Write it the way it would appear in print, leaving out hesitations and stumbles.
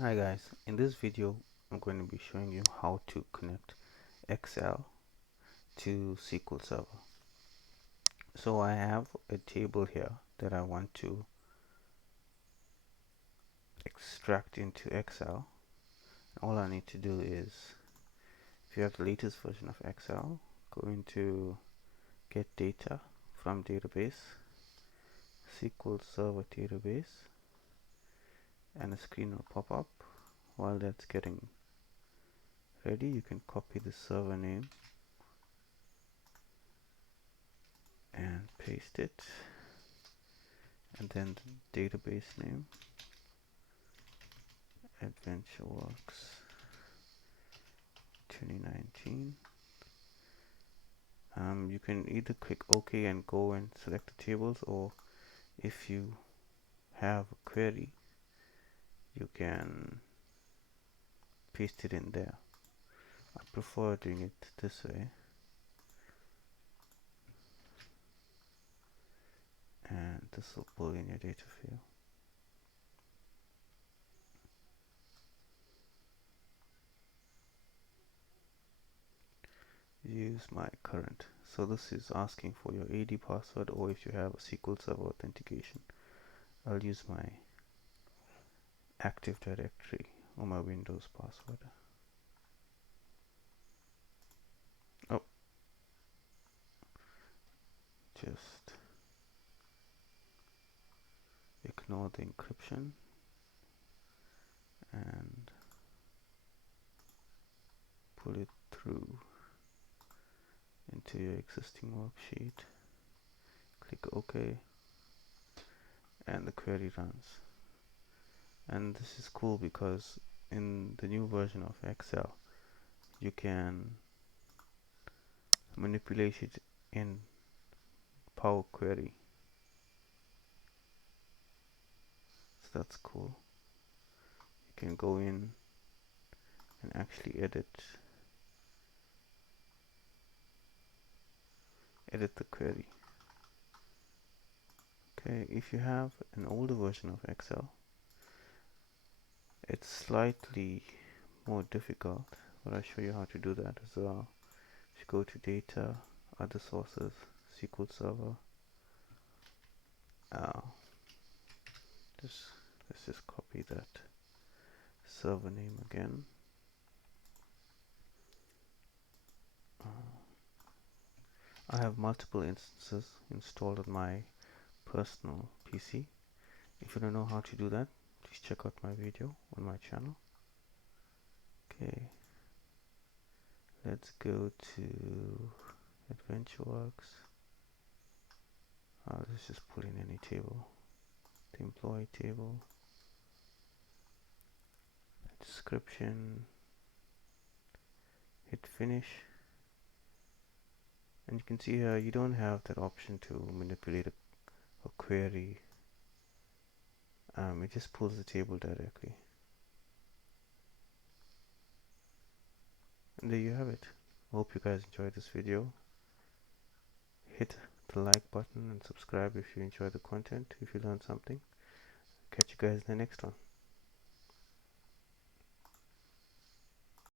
Hi guys, in this video I'm going to be showing you how to connect Excel to SQL Server. So I have a table here that I want to extract into Excel. All I need to do is, if you have the latest version of Excel, go into get data from database, SQL Server database, and a screen will pop up. While that's getting ready, you can copy the server name and paste it, and then the database name, AdventureWorks 2019. You can either click OK and go and select the tables, or if you have a query, you can paste it in there. I prefer doing it this way, and this will pull in your data field. Use my current. So this is asking for your AD password, or if you have a SQL Server authentication. I'll use my Active Directory or my Windows password. Oh, just ignore the encryption and pull it through into your existing worksheet. Click OK, and the query runs. And this is cool because in the new version of Excel, you can manipulate it in Power Query. So that's cool. You can go in and actually edit the query. Okay, if you have an older version of Excel, it's slightly more difficult, but I'll show you how to do that as well. If you go to Data, Other Sources, SQL Server, let's just copy that server name again. I have multiple instances installed on my personal PC. If you don't know how to do that, please check out my video on my channel. Okay, let's go to AdventureWorks. Let's just pull in any table, the employee table, description, hit finish, and you can see here you don't have that option to manipulate a query. It just pulls the table directly. And there you have it. Hope you guys enjoyed this video. Hit the like button and subscribe if you enjoy the content, if you learned something. Catch you guys in the next one.